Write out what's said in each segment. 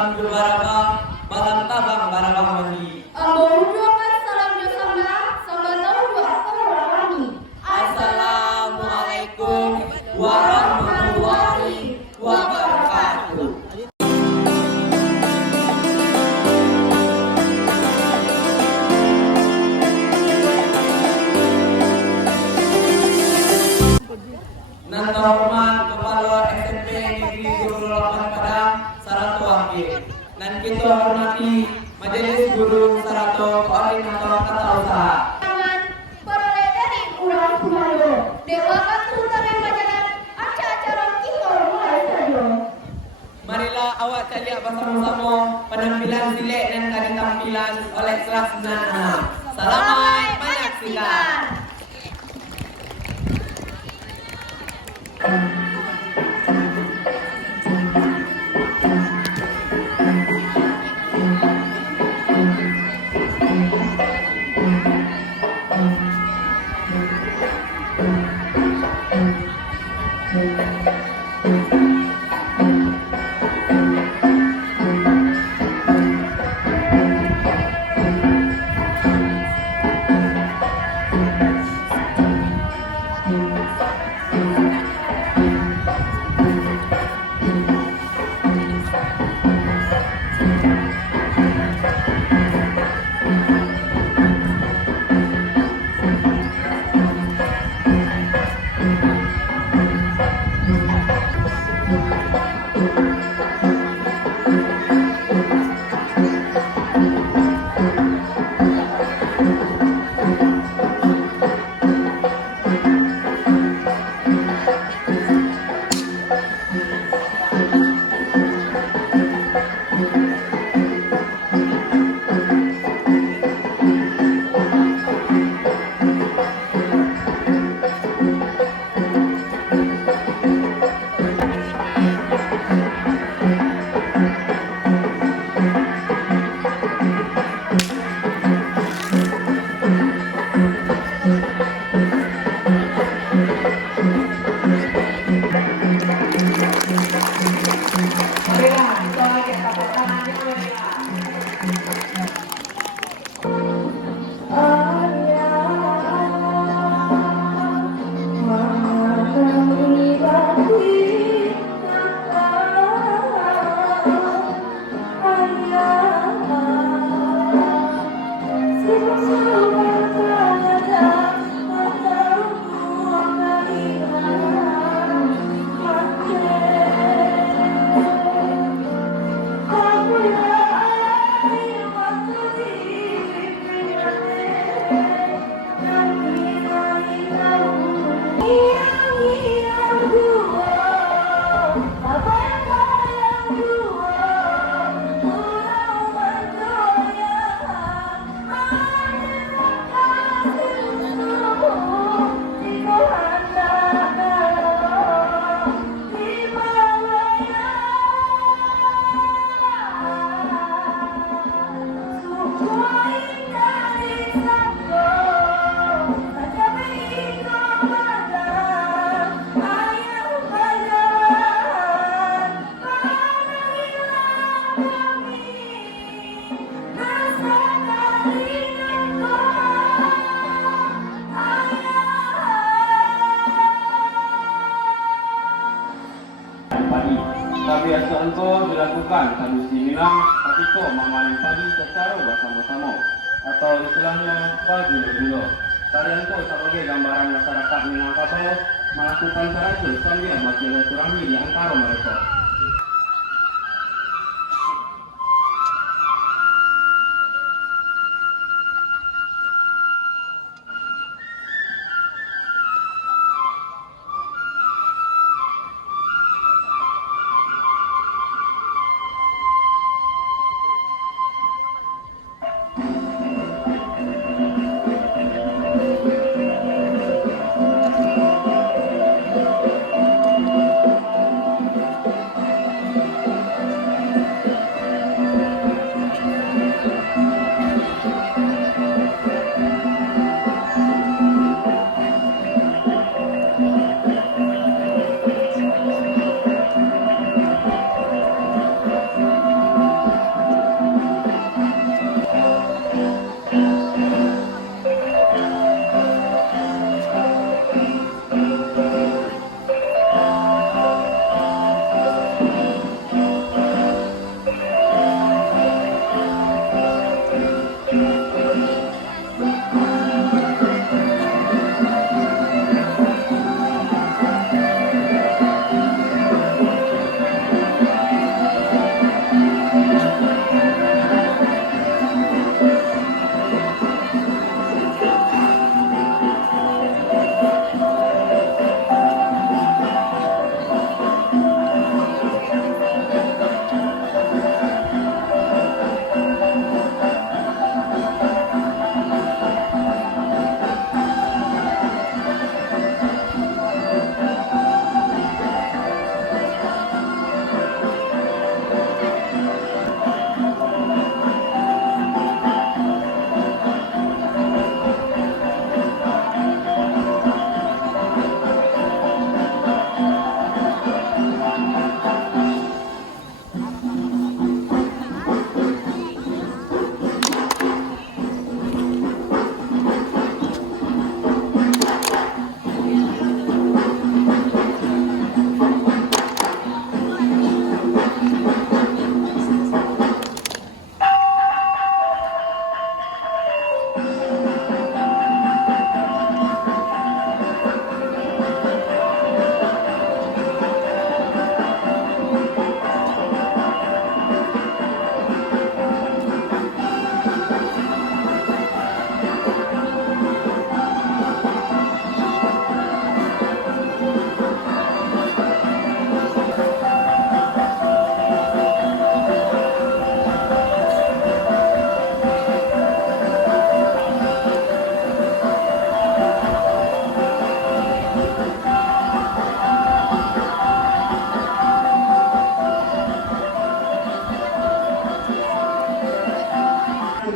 Barabang, malam tabang barabang mandi. Ambon ucapan salam bersama, selamat tahun 2020. Assalamualaikum warahmatullahi wabarakatuh. Nan terhormat Kepala SMP Negeri 28 Padang Sarato Wakil. Dan kita hormati Majelis Guru Sarato Koordinator Tata Usaha. Peroleh dari Urang Kumalo, Dewa Katu Tamen Majalah, acara kita mulai saja. Marilah awak cari bersama-sama penampilan silek dan kali tampilan oleh kelas 96. Selamat menyaksikan. Kebiasaan itu dilakukan kami Minang ketika memanen padi secara bersama-sama atau istilahnya padi dulu. Tarian itu sebagai gambaran masyarakat Minangkabau melakukan seragam sambil bersilaturahmi di antara mereka.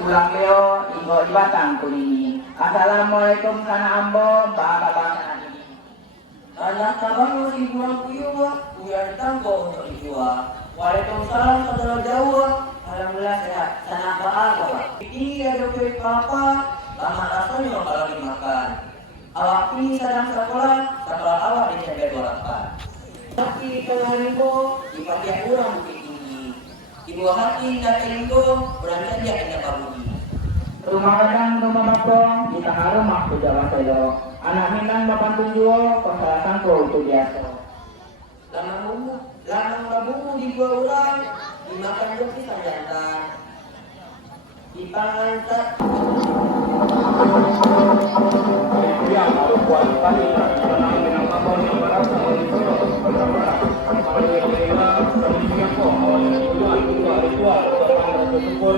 ulang leo ingo ibatang kulini. Assalamualaikum sana ambo babang ini. Anak tabang si buang kuyu kuya ditanggo untuk dijual. Waalaikumsalam saudara Jawa. Alhamdulillah sehat. Sana apa? Ini ada kue papa. Lama rasanya kalau dimakan. Awak ini sedang sekolah awak dijaga dorapan. Tapi kalau rimbo dipakai kurang bukit tinggi. Ibu hati datang rimbo berani dia kena kabudi. Rumah kadang rumah bakong di tengah rumah ku jalan sedo. Anak minang bapan tunjuo konsala sangko itu biasa. Lanang babu di dua orang dimakan roti jantan. Dipangan Yang harus buat tadi menang dengan kapal yang berasa menjadi kalau yang lainnya sedikitnya kok awalnya ritual atau syukur